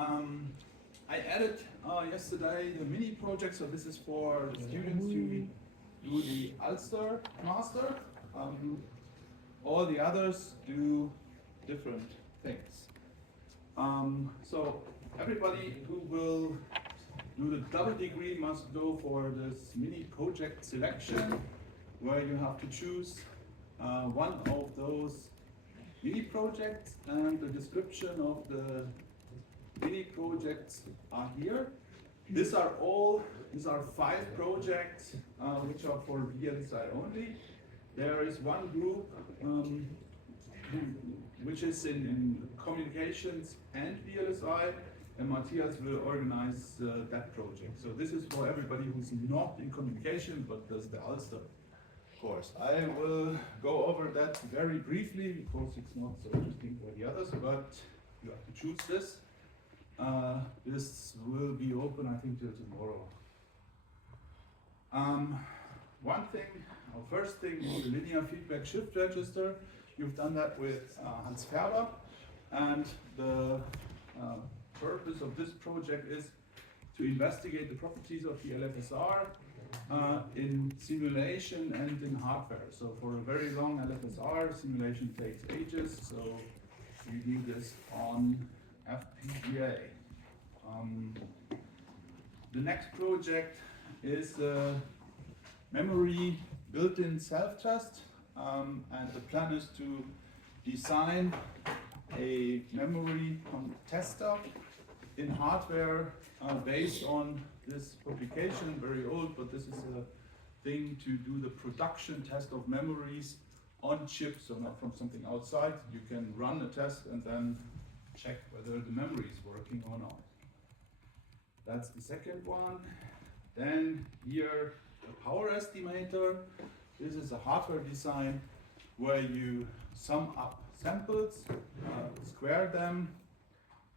I added yesterday the mini project, so this is for the students to do the Ulster Master. All the others do different things. So everybody who will do the double degree must go for this mini project selection, where you have to choose one of those mini projects, and the description of the mini projects are here. These are 5 projects which are for VLSI only. There is one group which is in communications and VLSI, and Matthias will organize that project. So this is for everybody who's not in communication but does the Ulster course. I will go over that very briefly because it's not so interesting for the others, but you have to choose this. This will be open, I think, till tomorrow. First thing is the linear feedback shift register. You've done that with Hans Ferber, and the purpose of this project is to investigate the properties of the LFSR in simulation and in hardware. So for a very long LFSR, simulation takes ages, so we do this on FPGA. The next project is memory built-in self-test, and the plan is to design a memory tester in hardware based on this publication, very old, but this is a thing to do the production test of memories on chip, so not from something outside. You can run a test and then check whether the memory is working or not. That's the second one. Then here, a power estimator. This is a hardware design where you sum up samples, square them,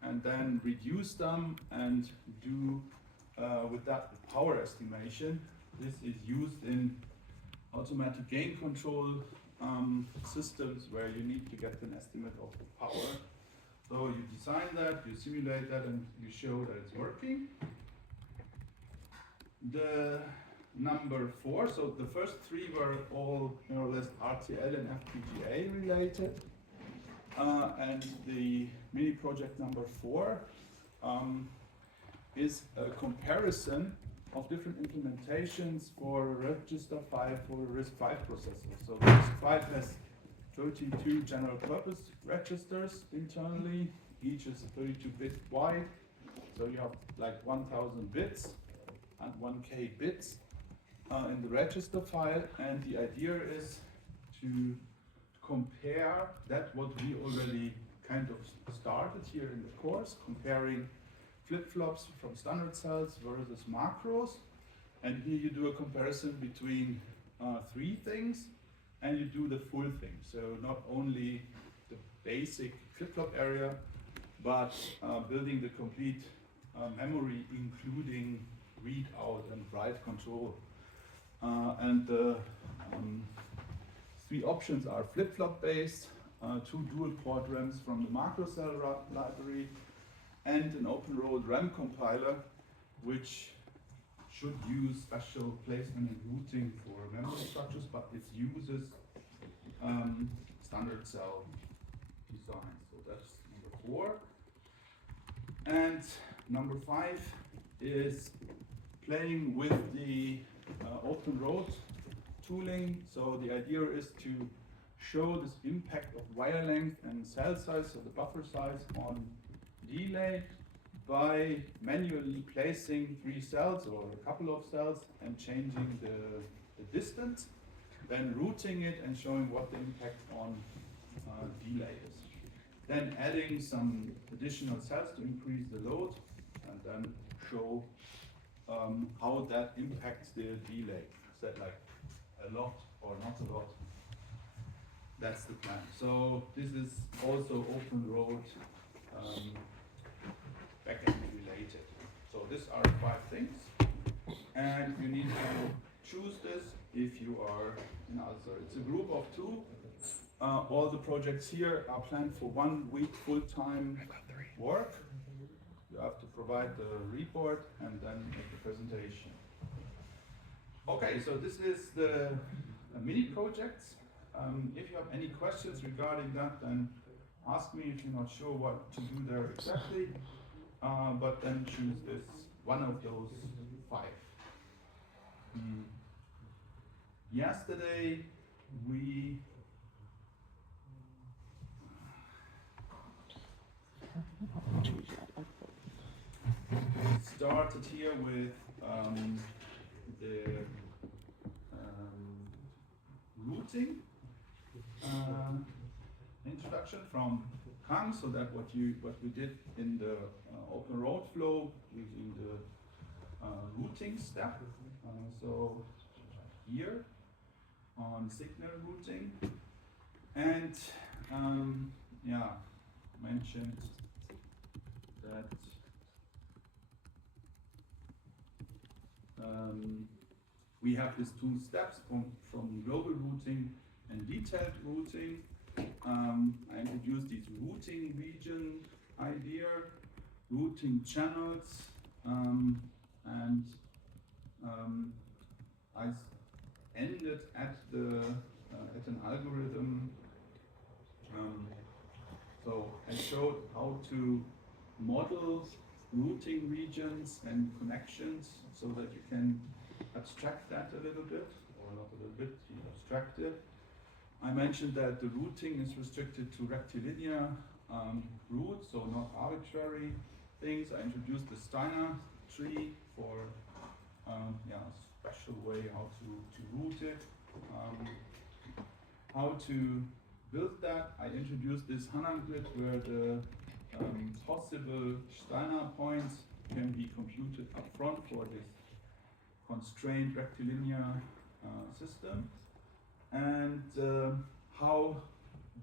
and then reduce them and do with that the power estimation. This is used in automatic gain control systems where you need to get an estimate of the power. So you design that, you simulate that, and you show that it's working. The number 4, so the first 3 were all more or less RTL and FPGA related. And the mini project number 4 is a comparison of different implementations for register 5 for a RISC-V processor. So RISC-V has 32 general purpose registers internally. Each is 32-bit wide. So you have like 1000 bits and 1K bits in the register file. And the idea is to compare that what we already kind of started here in the course, comparing flip-flops from standard cells versus macros. And here you do a comparison between 3 things, and you do the full thing. So not only the basic flip-flop area, but building the complete memory, including read out and write control. And the 3 options are flip-flop based, 2 dual port RAMs from the macro cell library, and an open road RAM compiler, which should use special placement and routing for memory structures, but it uses standard cell design. So that's number 4. And number 5 is playing with the open road tooling. So the idea is to show this impact of wire length and cell size, so the buffer size, on delay by manually placing 3 cells or a couple of cells and changing the distance, then routing it and showing what the impact on delay is. Then adding some additional cells to increase the load, and then show how that impacts the delay. Is that like a lot or not a lot? That's the plan. So this is also open road backend related. So these are 5 things, and you need to choose this if you are in Ulster. It's a group of 2. All the projects here are planned for 1 week full-time work. provide the report and then make the presentation. Okay, so this is the mini projects. If you have any questions regarding that, then ask me if you're not sure what to do there exactly, but then choose this one of those 5. Yesterday we started here with the routing introduction from Kang, so that what we did in the open road flow using the routing step. So here on signal routing, and mentioned that we have these 2 steps from global routing and detailed routing. I introduced this routing region idea, routing channels, and I ended at an algorithm. So I showed how to model routing regions and connections so that you can abstract that a little bit, or not a little bit, you abstract it. I mentioned that the routing is restricted to rectilinear routes, so not arbitrary things. I introduced the Steiner tree for special way how to route it. How to build that, I introduced this Hanan grid where the possible Steiner points can be computed up front for this constrained rectilinear system, and how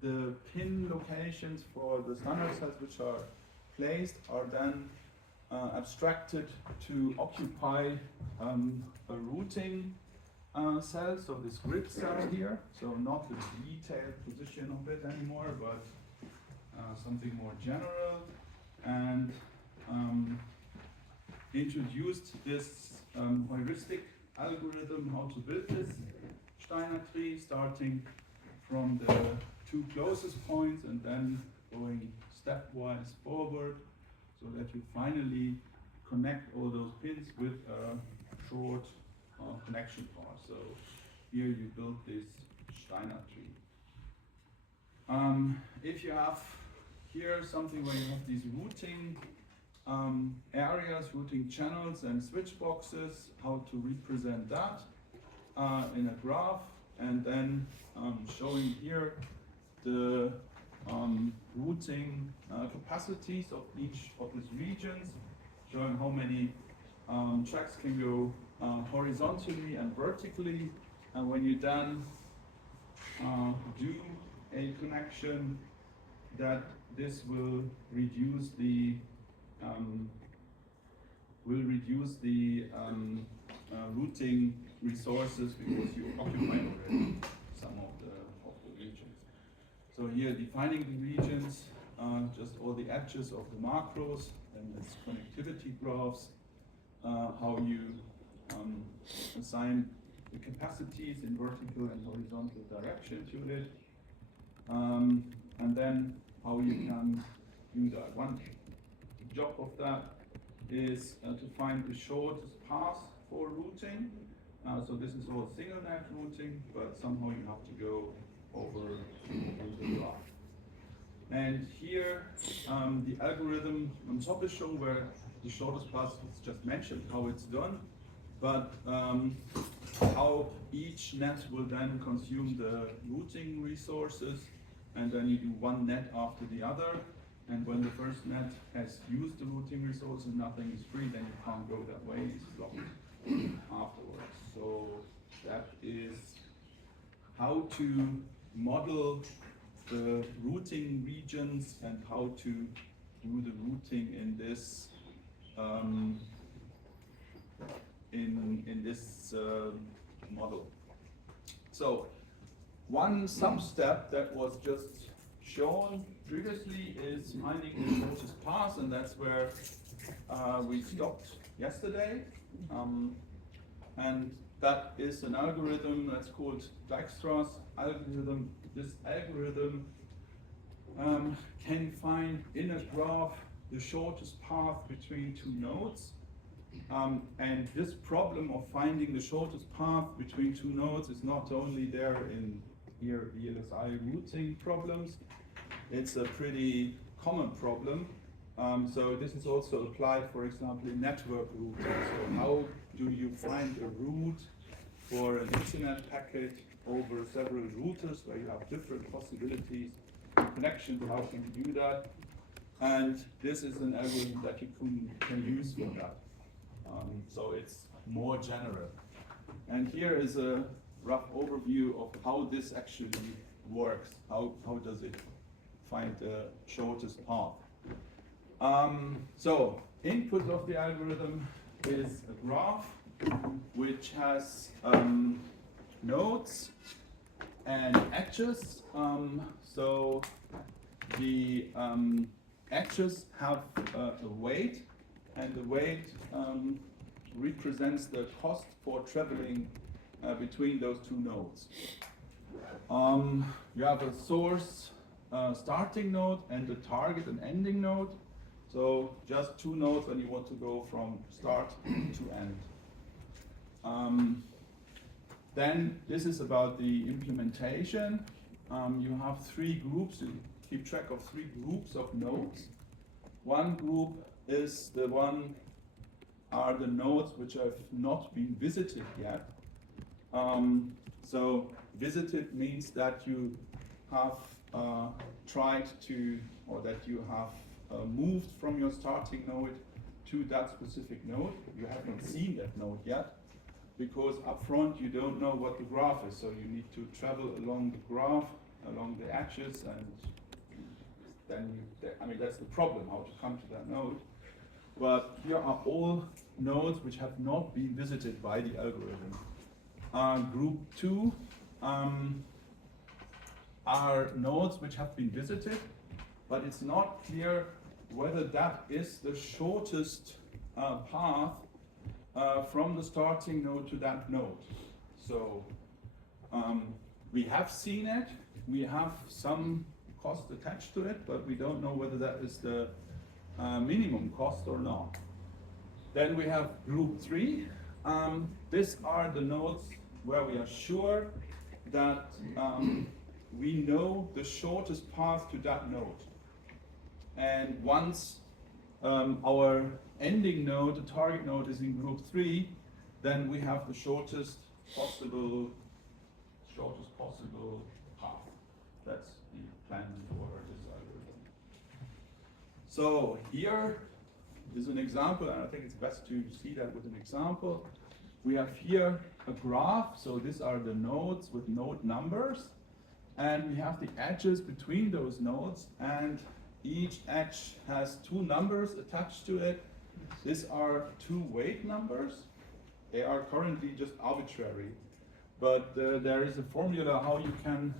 the pin locations for the standard cells which are placed are then abstracted to occupy a routing cell, so this grid cell here, so not the detailed position of it anymore, but something more general, and introduced this heuristic algorithm how to build this Steiner tree, starting from the 2 closest points and then going stepwise forward, so that you finally connect all those pins with a short connection path. So here you build this Steiner tree. If you have here something where you have these routing areas, routing channels and switch boxes, how to represent that in a graph, and then showing here the routing capacities of each of these regions, showing how many tracks can go horizontally and vertically, and when you then do a connection, that this will reduce the routing resources because you occupy already some of the regions. So here defining the regions, just all the edges of the macros and its connectivity graphs, how you assign the capacities in vertical and horizontal direction to it, and then how you can do that. One job of that is to find the shortest path for routing. So this is all single net routing, but somehow you have to go over the graph. And here the algorithm on top is shown where the shortest path is just mentioned, how it's done, but how each net will then consume the routing resources, and then you do one net after the other, and when the first net has used the routing resources, nothing is free, then you can't go that way, it's blocked afterwards. So that is how to model the routing regions and how to do the routing in this model. So one sub-step that was just shown previously is finding the shortest path, and that's where we stopped yesterday, and that is an algorithm that's called Dijkstra's algorithm. This algorithm can find in a graph the shortest path between two nodes. And this problem of finding the shortest path between two nodes is not only there in here VLSI routing problems, it's a pretty common problem. So this is also applied, for example, in network routing. So how do you find a route for an internet packet over several routers where you have different possibilities, connections, how can you do that? And this is an algorithm that you can use for that. So it's more general. And here is a rough overview of how this actually works. How does it find the shortest path? So input of the algorithm is a graph which has nodes and edges. So the edges have a weight, and the weight represents the cost for traveling between those two nodes. You have a source starting node and a target and ending node. So just two nodes when you want to go from start to end. Then this is about the implementation. You have three groups. You keep track of three groups of nodes. One group is the are the nodes which have not been visited yet. So visited means that you have tried to, or that you have moved from your starting node to that specific node. You haven't seen that node yet, because up front you don't know what the graph is, so you need to travel along the graph, along the edges, and then that's the problem, how to come to that node. But here are all nodes which have not been visited by the algorithm. Group 2 are nodes which have been visited, but it's not clear whether that is the shortest path from the starting node to that node. So we have seen it, we have some cost attached to it, but we don't know whether that is the minimum cost or not. Then we have group 3. These are the nodes where we are sure that we know the shortest path to that node. And once our ending node, the target node, is in group 3, then we have the shortest possible path. That's the plan for this algorithm. So here is an example, and I think it's best to see that with an example. We have here a graph, so these are the nodes with node numbers, and we have the edges between those nodes, and each edge has two numbers attached to it. These are two weight numbers. They are currently just arbitrary, but there is a formula how you can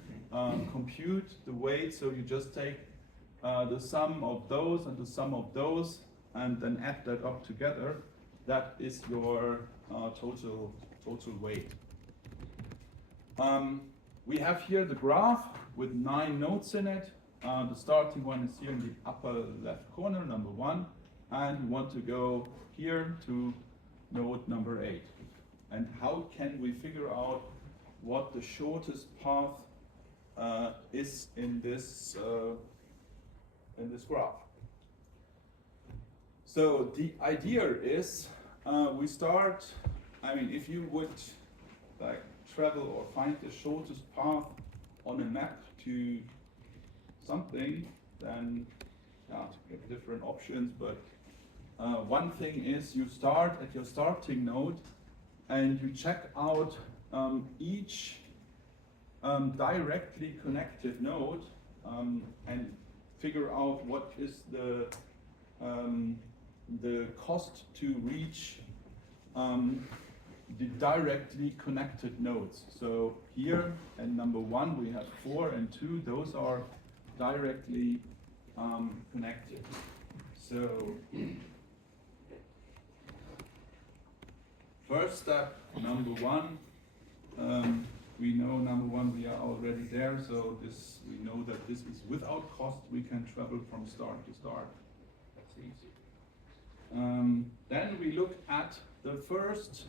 compute the weight. So you just take the sum of those and the sum of those, and then add that up together. That is your total weight. We have here the graph with 9 nodes in it. The starting one is here in the upper left corner, number 1, and we want to go here to node number 8. And how can we figure out what the shortest path is in this graph? So the idea is we start. If you would travel or find the shortest path on a map to something, then you have different options, but one thing is you start at your starting node and you check out each directly connected node and figure out what is the cost to reach the directly connected nodes. So here at number 1 we have 4 and 2, those are directly connected. So first step, number one. We know number one, we are already there, so this we know that this is without cost. We can travel from start to start. That's easy. Then we look at the first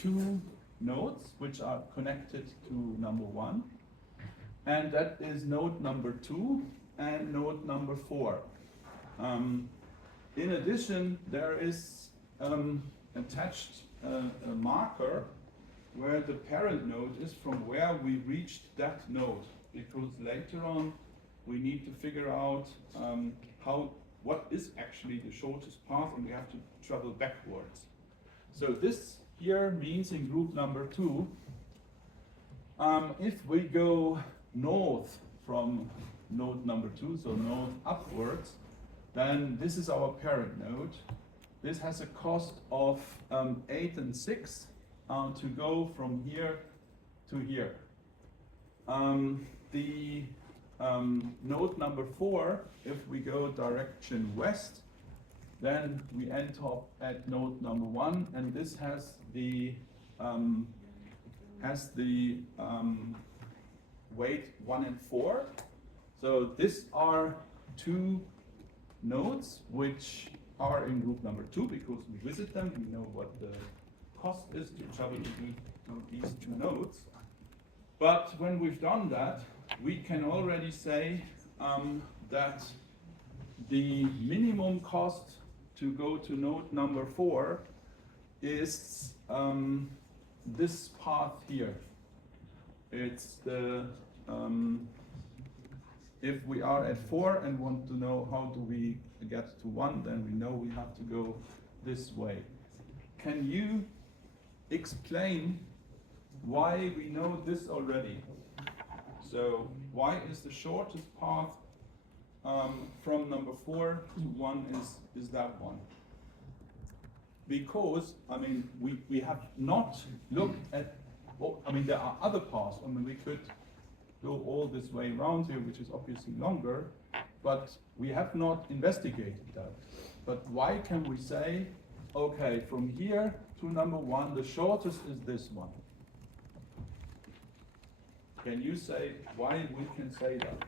two nodes which are connected to number one, and that is node number 2 and node number 4. In addition, there is attached a marker where the parent node is from where we reached that node, because later on we need to figure out what is actually the shortest path, and we have to travel backwards. So this here means in group number 2, if we go north from node number 2, so north upwards, then this is our parent node. This has a cost of 8 and 6 to go from here to here. The node number 4, if we go direction west, then we end up at node number 1, and this has the weight 1 and 4. So these are two nodes which are in group number 2 because we visit them. We know what the cost is to travel to these two nodes. But when we've done that, we can already say that the minimum cost to go to node number 4 is this path here. It's the if we are at 4 and want to know how do we get to 1, then we know we have to go this way. Can you explain why we know this already? So why is the shortest path from number 4 to 1 is that one? Because, I mean, we have not looked at, I mean, there are other paths. I mean, we could go all this way around here, which is obviously longer, but we have not investigated that. But why can we say, okay, from here to number 1, the shortest is this one? Can you say why we can say that?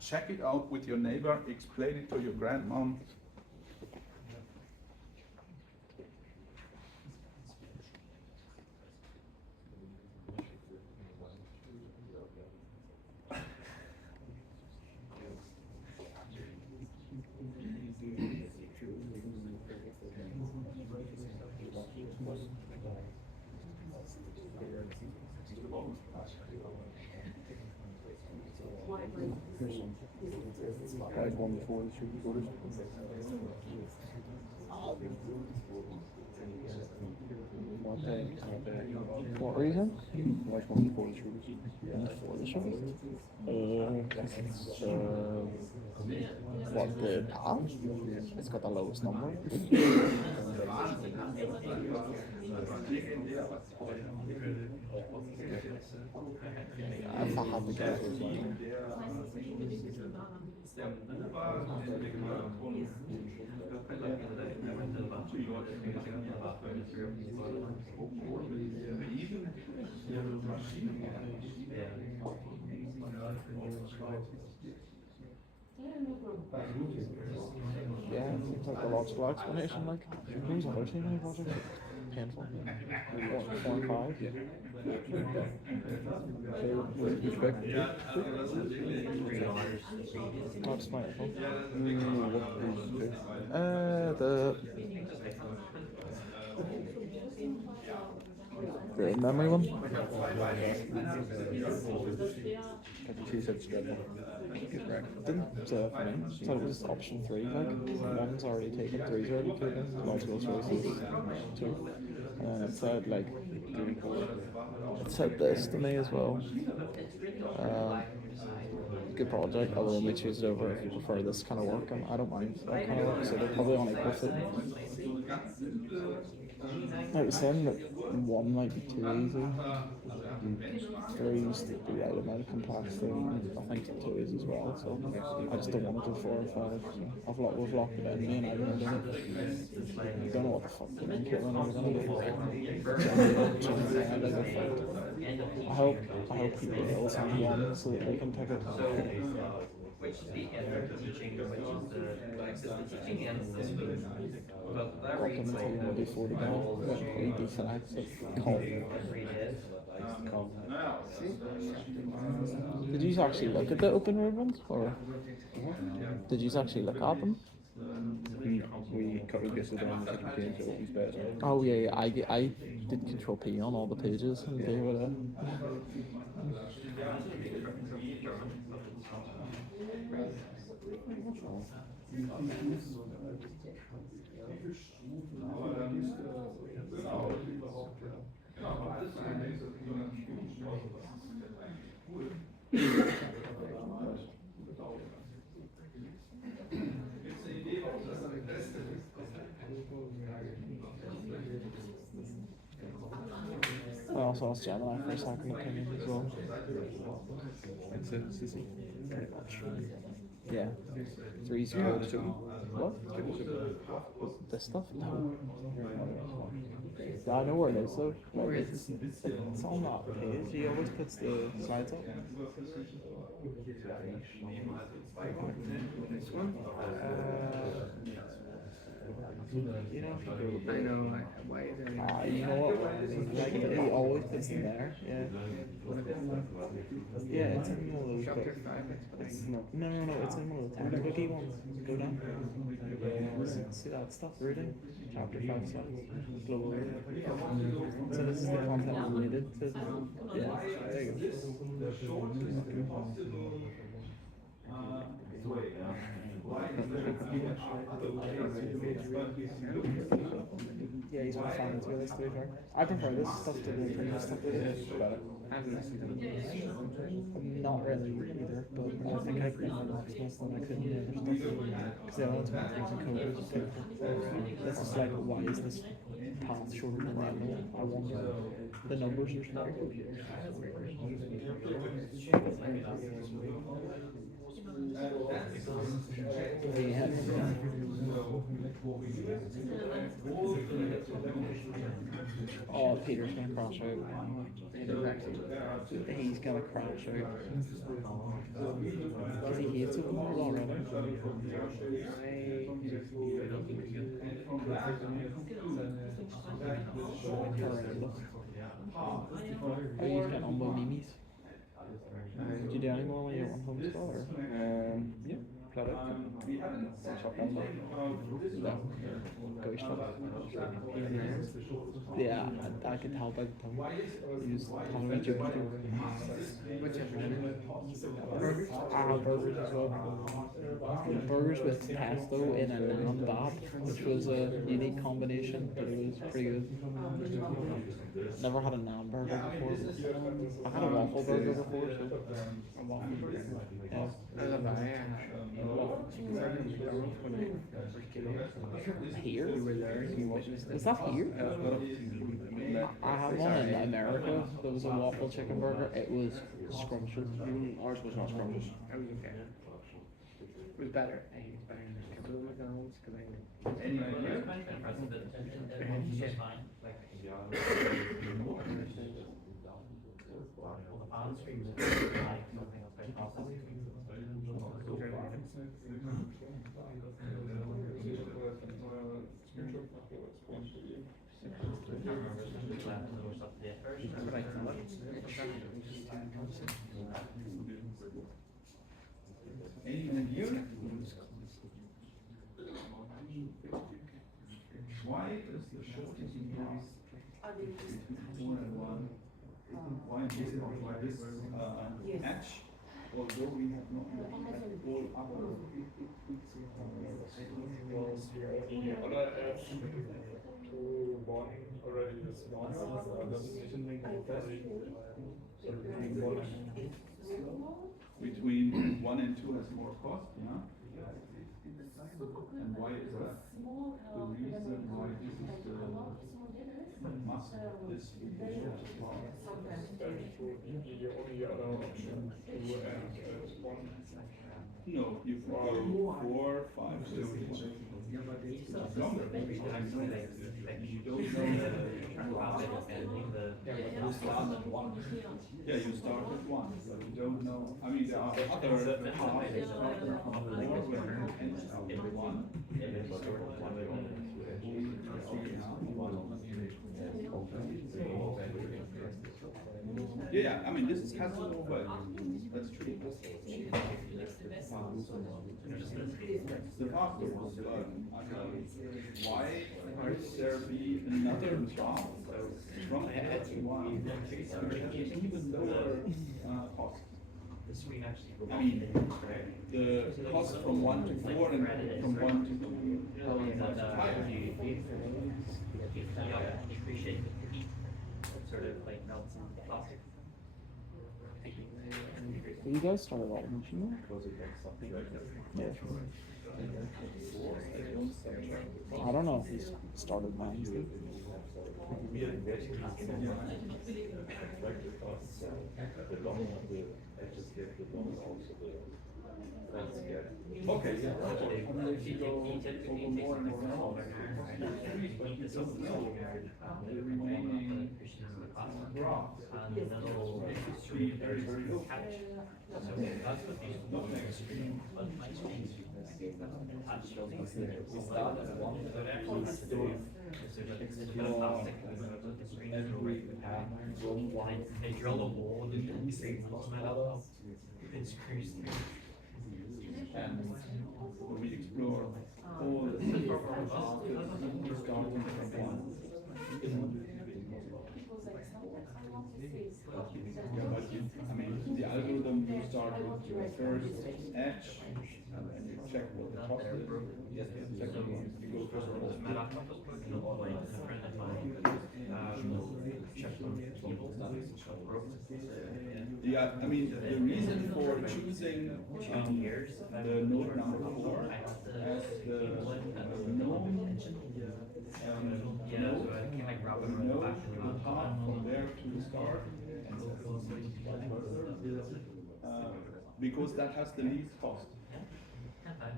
Check it out with your neighbor, explain it to your grandmom. Guys, one before the shooting quarters. What reason? Why one before the shooters? Before the shooters? What, the path? It's got the lowest number. If I had to guess, it's like yeah, it's like a logical explanation, like, who's other team any project? Painful. 4 and 5? Yeah. So, which back? Not just my iPhone. The memory one? She said it's dreadful. Didn't say that for me. So it was option 3, like, one's already taken, 3's already taken, multiple choices, 2. It said, like, it said this to me as well. Good project, I will only choose it over if you prefer this kind of work, and I don't mind that kind of work, so they're probably on equal footing. I was saying that one might be too easy. Three's the right amount of complexity, and I think two is as well. So I just don't want to do 4 or 5. So we've locked it in. Me and Ivan are doing it. I don't know what the fuck me and Caitlin are gonna do. I hope people will send one so that they can take it. Which is the end of the teaching, which is the teaching ends this week. But that Got reads them like until the before the ball. Went 3D5. So Did you actually look at the open road ones, or did you actually look at them? We cut and pasted on the second page, so it was better. Oh yeah, yeah. I did Control P on all the pages and gave it a. I also asked Gemini for a second opinion as well. It's a sissy, pretty much. Yeah. 3's good. What? This stuff? No. Yeah, I know where it is though. Like, it's on that page. He always puts the slides up. This one? You know, I know. Why is it? you know what? Like, he always puts them there. Yeah. Yeah, it's in one of those. Chapter 5, it's fine. No. It's in one of the textbooky ones. Go down. See that stuff? Reading. Chapter 5 slides. Global reading. So this is the content related to. Yeah. There you go. Yeah, he's my fan too, that's to be fair. I prefer this stuff to the previous stuff we did, but I haven't listened to them. not really either, but I think I could have next list than I could in the other stuff. Because the other two things in code is painful. This is like, why is this path shorter than the other one? I wonder the numbers are something. Yeah. Oh, Peter's gonna crash out. He's gonna crash out. Because he hates open world already. Horrendous. How are you getting on with Mimi's? Did you do any more when you were on homeschool, or? Yeah, played it. Shot down there. No. Go stuff. Yeah, I could tell by the time. Use Tommy Jones. Burgers? Burgers as well. Burgers with pesto in a naan bab, which was a unique combination, but it was pretty good. Never had a naan burger before. I had a waffle burger before, so. A waffle burger. Yeah. I love that. Here? You were there, you witnessed it. Is that here? I had one in America. There was a waffle chicken burger. It was scrumptious. Ours was not scrumptious. I was okay. It was better. I think it's better than a couple of McDonald's because Anyone here? Why is the shortest in more than one? Why is it why this edge? Although we have not all other. Oder to one already this one Between 1 and 2 has more cost, yeah? And why is that? The reason why this is the path is Then it would be the only other option to end at 1. no, you go 4, 5, 6, 1. Longer. You don't know Yeah, you start at 1, but you don't know. I mean, there are other paths that start from 4 and end at 1. Yeah, I mean, this is Castle, but that's true. The fastest, but I mean, why would there be another path from 4 to 1 which has an even lower cost? I mean, the cost from 1 to 4 and from 1 to 2 are higher. Appreciate the heat sort of like melts in the plastic. You guys started all machine? Yeah. I don't know if he started mine. Okay, yeah. The remaining graph. They drill a hole and then say metal it screws through. And we explore all the different paths starting from 1. Yeah, but I mean, the algorithm, you start with your first edge, and then you check what the cost is. Second one, you go first on the yeah, I mean, the reason for choosing the node number 4 as the known node path from there to the start, because that has the least cost.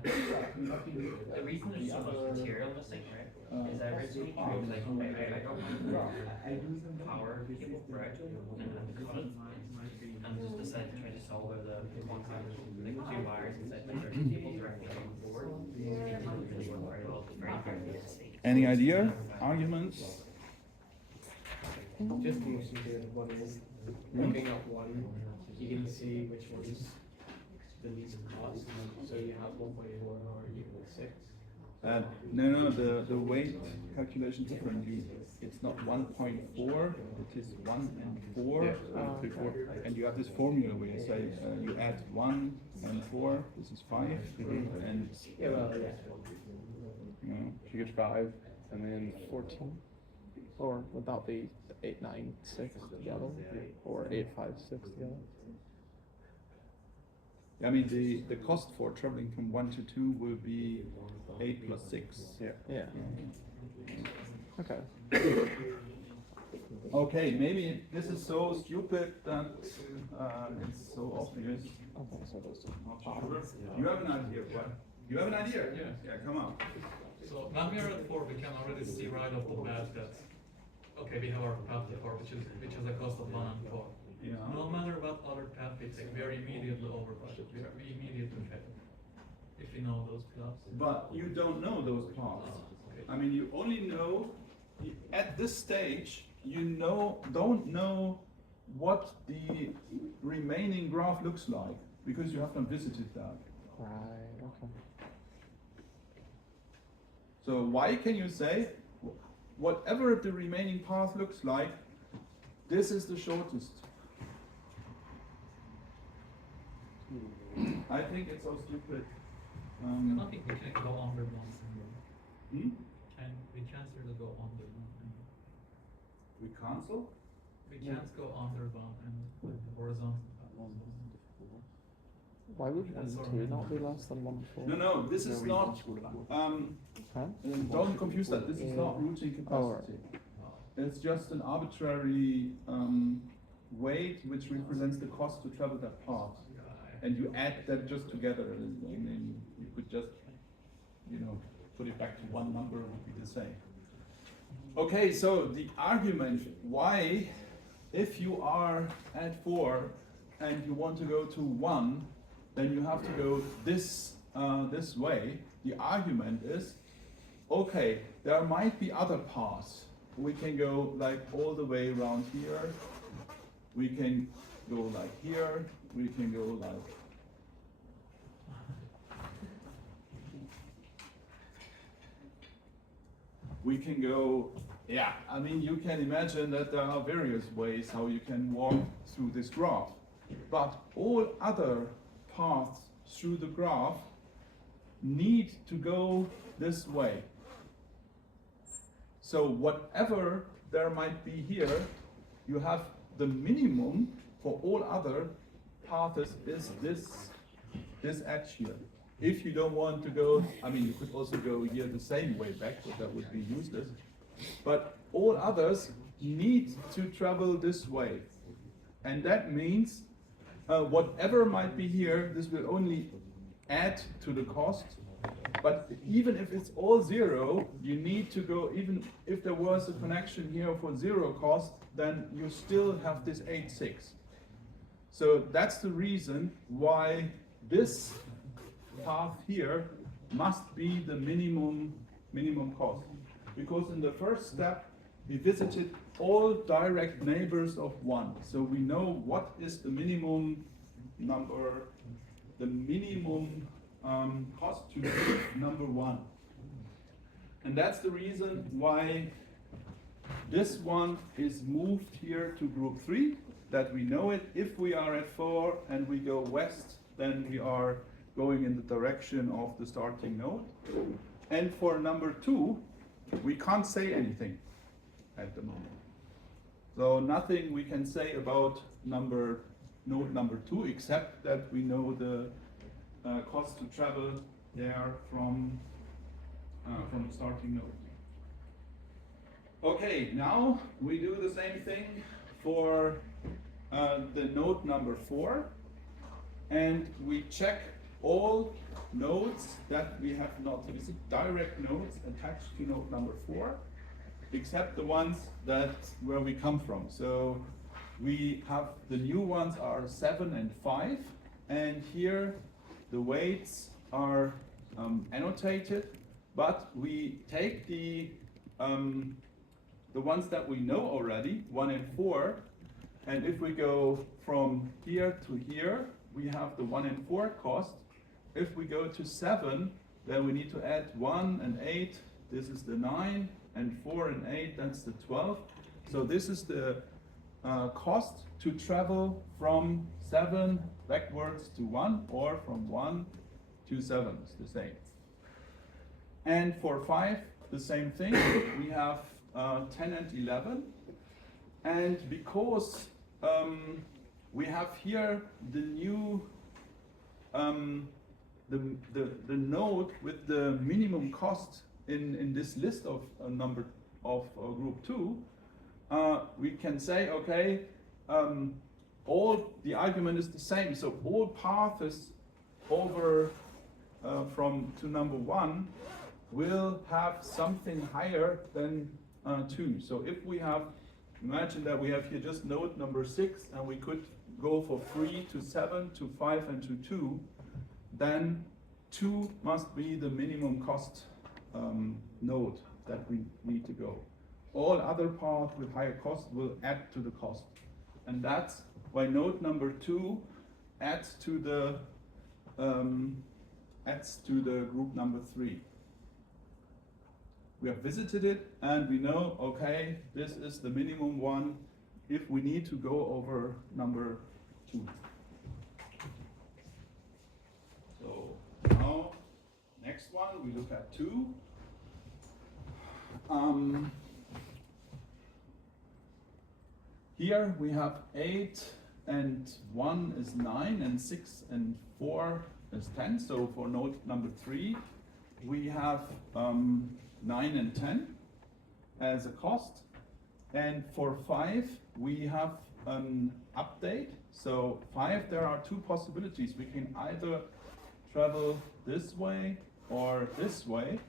The reason there's so much material missing, right, is everything proves like I got one power cable, right, and cut it, and just decided to try to solder the contact, like 2 wires inside the cable directly on the board. It didn't really work very well. It's very basic. Any idea? Arguments? Just the most intuitive one is looking at one, you can see which one's the least cost. So you have 1.4 or equal 6. No, the weight calculation is different. It's not 1.4, it is 1 and 4. And you have this formula where you say you add 1 and 4, this is 5. And Yeah, well, yeah. you know, She gets 5, and then 14? Or would that be 8, 9, 6 together? Or 8, 5, 6 together? I mean, the cost for traveling from 1 to 2 will be 8 plus 6. Yeah. Okay. Okay, maybe this is so stupid that it's so obvious. Okay, so those two. You have an idea, what? You have an idea? Yeah, come on. So when we are at 4, we can already see right off the bat that, okay, we have our path to 4, which has a cost of 1 and 4. Yeah. No matter what other path we take, we are immediately over budget. We immediately fail if we know those paths. But you don't know those paths. I mean, you only know, at this stage, you don't know what the remaining graph looks like, because you have not visited that. Right, okay. So why can you say, whatever the remaining path looks like, this is the shortest? I think it's so stupid. I think we can go under 1. Hmm? We can't really go under 1. We cancel? We can't go under 1 and horizontal. Why would 1 and 2 not be less than 1 and 4? No, this is not. Huh? Don't confuse that. This is not routing Oh, right. capacity. is just an arbitrary weight which represents the cost to travel that path. And you add that just together. I mean, you could just, you know, put it back to one number, it would be the same. Okay, so the argument why, if you are at 4 and you want to go to 1, then you have to go this way. The argument is, okay, there might be other paths. We can go like all the way around here. We can go like here. We can go like. We can go, yeah, I mean, you can imagine that there are various ways how you can walk through this graph. But all other paths through the graph need to go this way. So whatever there might be here, you have the minimum for all other paths is this edge here. If you don't want to go, I mean, you could also go here the same way back, but that would be useless. But all others need to travel this way. And that means whatever might be here, this will only add to the cost. But even if it's all 0, you need to go, even if there was a connection here for 0 cost, then you still have this 8.6. So that's the reason why this path here must be the minimum cost. Because in the first step, we visited all direct neighbors of 1. So we know what is the minimum number, the minimum cost to number 1. And that's the reason why this one is moved here to group 3, that we know it. If we are at 4 and we go west, then we are going in the direction of the starting node. And for number 2, we can't say anything at the moment. So nothing we can say about node number 2, except that we know the cost to travel there from the starting node. Okay, now we do the same thing for the node number 4, and we check all nodes that we have not visited, direct nodes attached to node number 4, except the ones where we come from. So we have the new ones are 7 and 5, and here the weights are annotated, but we take the ones that we know already, 1 and 4, and if we go from here to here, we have the 1 and 4 cost. If we go to 7, then we need to add 1 and 8, this is the 9, and 4 and 8, that's the 12. So this is the cost to travel from 7 backwards to 1, or from 1 to 7, it's the same. And for 5, the same thing, we have 10 and 11. And because we have here the new the node with the minimum cost in this list of group 2, we can say, okay, all the argument is the same. So all paths over to number 1 will have something higher than 2. So if we have, imagine that we have here just node number 6, and we could go for 3 to 7 to 5 and to 2, then 2 must be the minimum cost node that we need to go. All other paths with higher cost will add to the cost. And that's why node number 2 adds to the group number 3. We have visited it and we know, okay, this is the minimum one if we need to go over number 2. So now, next one, we look at 2. Here we have 8 and 1 is 9 and 6 and 4 is 10. So for node number 3, we have 9 and 10 as a cost. And for 5, we have an update. So 5, there are 2 possibilities. We can either travel this way or this way,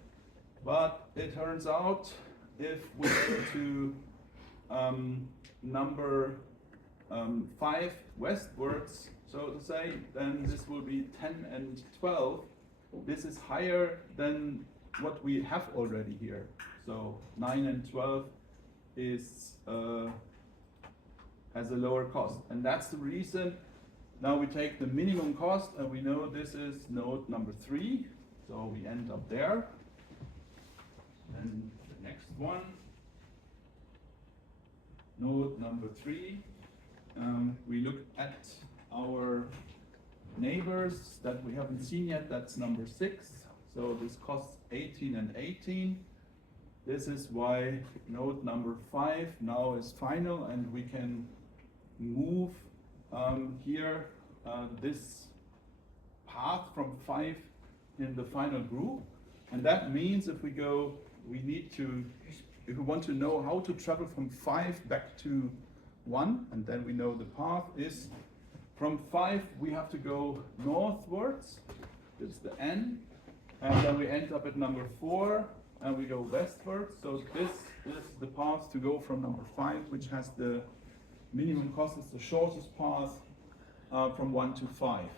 but it turns out if we go to number 5 westwards, so to say, then this will be 10 and 12. This is higher than what we have already here. So 9 and 12 is has a lower cost, and that's the reason. Now we take the minimum cost, and we know this is node number 3, so we end up there. And the next one, node number 3. We look at our neighbors that we haven't seen yet. That's number 6. So this costs 18 and 18. This is why node number 5 now is final, and we can move here this path from 5 in the final group. And that means if we want to know how to travel from 5 back to 1, and then we know the path is from 5 we have to go northwards, it's the N, and then we end up at number 4 and we go westwards. So this is the path to go from number 5, which has the minimum cost, is the shortest path from 1 to 5.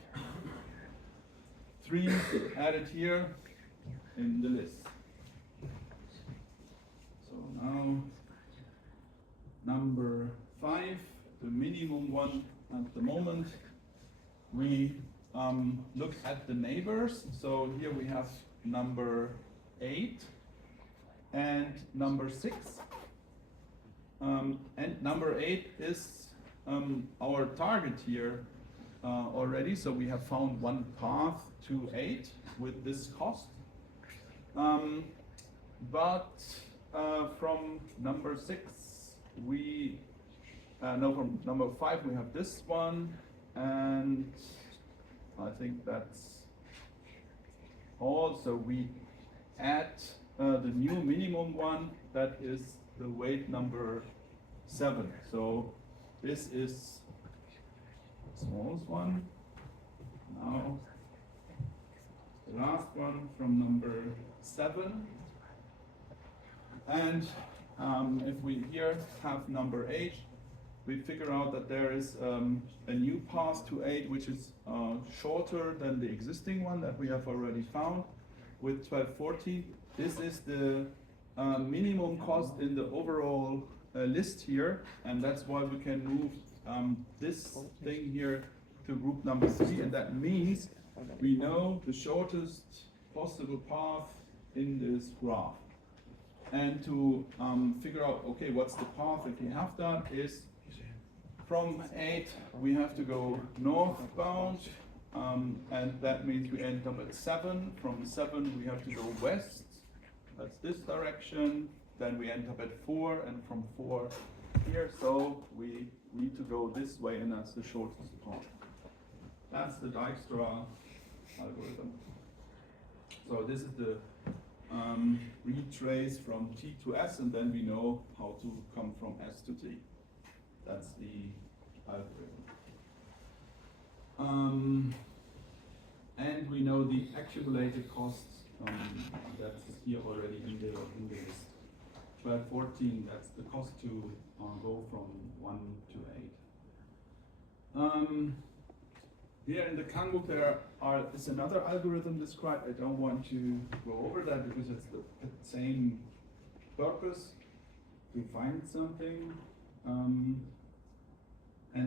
3 added here in the list. So now number 5, the minimum one at the moment. We look at the neighbors. So here we have number 8 and number 6. And number 8 is our target here already. So we have found one path to 8 with this cost. But from number 6, from number 5 we have this one, and I think that's all. So we add the new minimum one, that is the weight number 7. So this is the smallest one. Now the last one from number 7. And if we here have number 8, we figure out that there is a new path to 8 which is shorter than the existing one that we have already found with 1240. This is the minimum cost in the overall list here, and that's why we can move this thing here to group number 3, and that means we know the shortest possible path in this graph. And to figure out, okay, what's the path if we have that, is from 8 we have to go northbound, and that means we end up at 7. From 7 we have to go west, that's this direction. Then we end up at 4, and from 4 here, so we need to go this way, and that's the shortest path. That's the Dijkstra algorithm. So this is the retrace from T to S, and then we know how to come from S to T. That's the algorithm. And we know the accumulated costs, that's here already in the list. 1214, that's the cost to go from 1 to 8. Here in the Kangbook there is another algorithm described. I don't want to go over that because it's the same purpose, to find something. And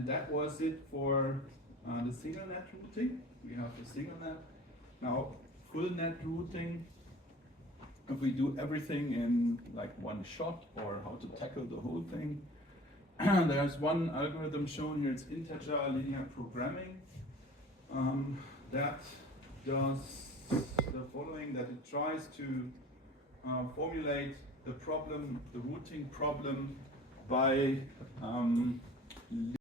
that was it for the single net routing. We have the single net. Now, full net routing, if we do everything in like one shot, or how to tackle the whole thing, there's one algorithm shown here. It's integer linear programming. That does the following, that it tries to formulate the problem, the routing problem, by